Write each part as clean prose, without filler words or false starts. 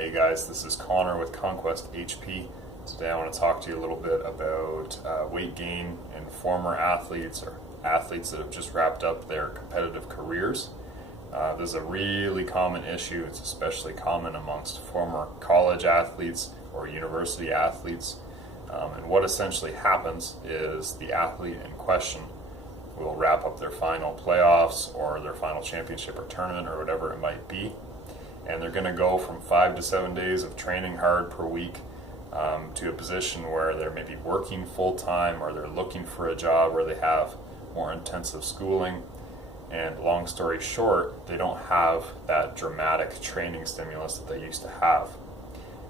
Hey guys, this is Connor with Conquest HP. Today I want to talk to you a little bit about weight gain in former athletes or athletes that have just wrapped up their competitive careers. This is a really common issue. It's especially common amongst former college athletes or university athletes. And what essentially happens is the athlete in question will wrap up their final playoffs or their final championship or tournament or whatever it might be. And they're going to go from 5 to 7 days of training hard per week to a position where they're maybe working full time or they're looking for a job where they have more intensive schooling. And long story short, they don't have that dramatic training stimulus that they used to have.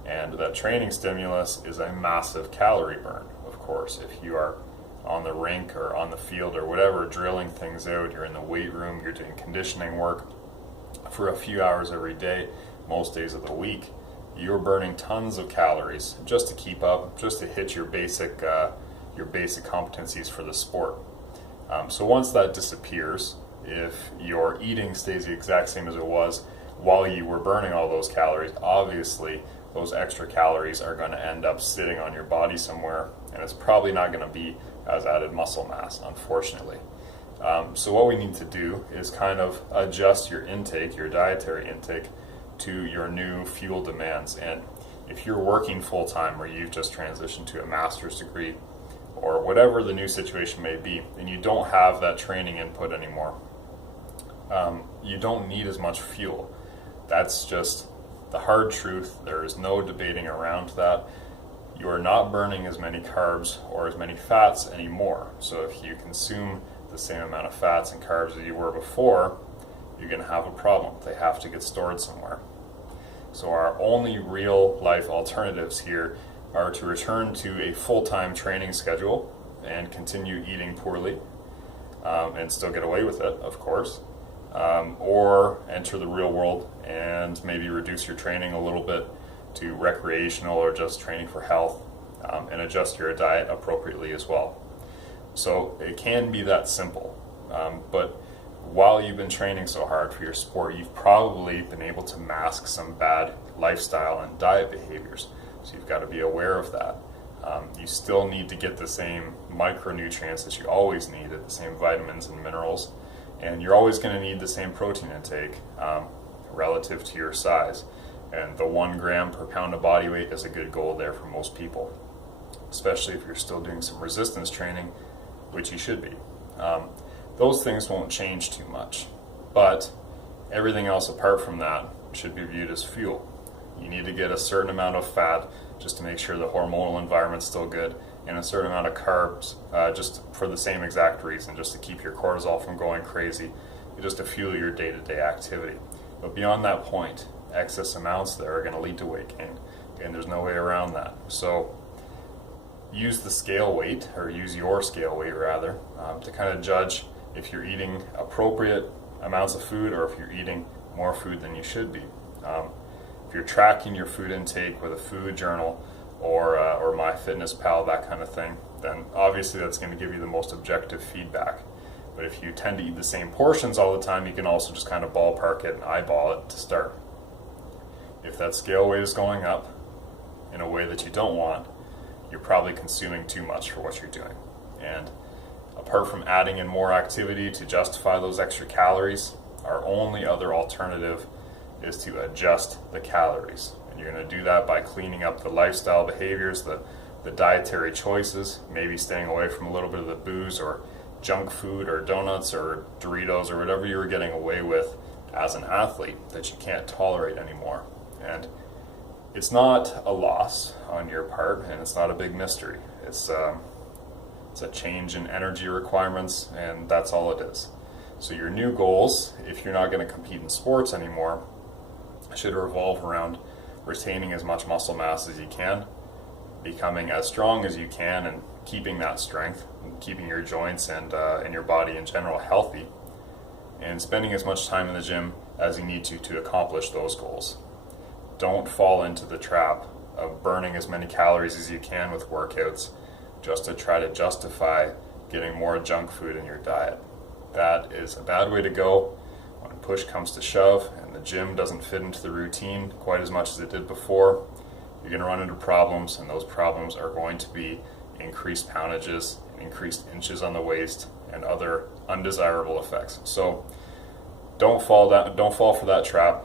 And that training stimulus is a massive calorie burn, of course. If you are on the rink or on the field or whatever, drilling things out, you're in the weight room, you're doing conditioning work for a few hours every day, most days of the week, you're burning tons of calories just to keep up, just to hit your basic competencies for the sport. So once that disappears, if your eating stays the exact same as it was while you were burning all those calories, obviously those extra calories are going to end up sitting on your body somewhere, and it's probably not going to be as added muscle mass, unfortunately. So what we need to do is kind of adjust your intake, your dietary intake, to your new fuel demands. And if you're working full time or you've just transitioned to a master's degree or whatever the new situation may be, and you don't have that training input anymore, you don't need as much fuel. That's just the hard truth. There is no debating around that. You are not burning as many carbs or as many fats anymore. So if you consume the same amount of fats and carbs as you were before, you're going to have a problem. They have to get stored somewhere. So our only real life alternatives here are to return to a full-time training schedule and continue eating poorly and still get away with it, of course, or enter the real world and maybe reduce your training a little bit to recreational or just training for health, and adjust your diet appropriately as well. So it can be that simple, but while you've been training so hard for your sport, you've probably been able to mask some bad lifestyle and diet behaviors. So you've got to be aware of that. You still need to get the same micronutrients that you always need, the same vitamins and minerals, and you're always going to need the same protein intake relative to your size. And the 1 gram per pound of body weight is a good goal there for most people, especially if you're still doing some resistance training, which you should be. Those things won't change too much, but everything else apart from that should be viewed as fuel. You need to get a certain amount of fat just to make sure the hormonal environment's still good, and a certain amount of carbs just for the same exact reason, just to keep your cortisol from going crazy, just to fuel your day-to-day activity. But beyond that point, excess amounts there are going to lead to weight gain, and there's no way around that. So use the scale weight, or use your scale weight rather, to kind of judge if you're eating appropriate amounts of food or if you're eating more food than you should be. If you're tracking your food intake with a food journal or MyFitnessPal, that kind of thing, then obviously that's going to give you the most objective feedback. But if you tend to eat the same portions all the time, you can also just kind of ballpark it and eyeball it to start. If that scale weight is going up in a way that you don't want, you're probably consuming too much for what you're doing. And apart from adding in more activity to justify those extra calories, our only other alternative is to adjust the calories. And you're going to do that by cleaning up the lifestyle behaviors, the dietary choices, maybe staying away from a little bit of the booze or junk food or donuts or Doritos or whatever you were getting away with as an athlete that you can't tolerate anymore. And it's not a loss on your part, and it's not a big mystery. It's a change in energy requirements, and that's all it is. So your new goals, if you're not going to compete in sports anymore, should revolve around retaining as much muscle mass as you can, becoming as strong as you can, and keeping that strength, and keeping your joints and your body in general healthy, and spending as much time in the gym as you need to accomplish those goals. Don't fall into the trap of burning as many calories as you can with workouts just to try to justify getting more junk food in your diet. That is a bad way to go. push comes to shove and the gym doesn't fit into the routine quite as much as it did before, you're going to run into problems, and those problems are going to be increased poundages, increased inches on the waist, and other undesirable effects. So don't fall for that trap.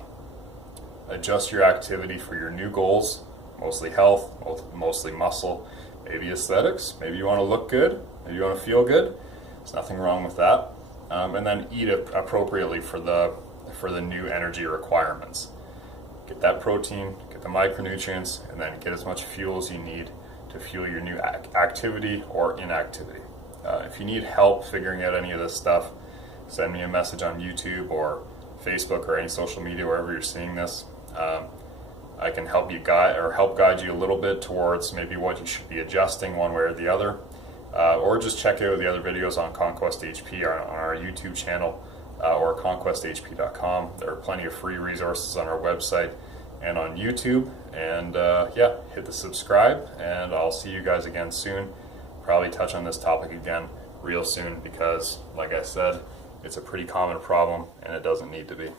Adjust your activity for your new goals, mostly health, mostly muscle, maybe aesthetics. Maybe you want to look good, maybe you want to feel good. There's nothing wrong with that. And then eat it appropriately for the new energy requirements. Get that protein, get the micronutrients, and then get as much fuel as you need to fuel your new activity or inactivity. If you need help figuring out any of this stuff, send me a message on YouTube or Facebook or any social media, wherever you're seeing this. I can help guide you a little bit towards maybe what you should be adjusting one way or the other. Or just check out the other videos on Conquest HP on our YouTube channel or conquesthp.com. There are plenty of free resources on our website and on YouTube. And hit the subscribe, and I'll see you guys again soon. Probably touch on this topic again real soon because, like I said, it's a pretty common problem and it doesn't need to be.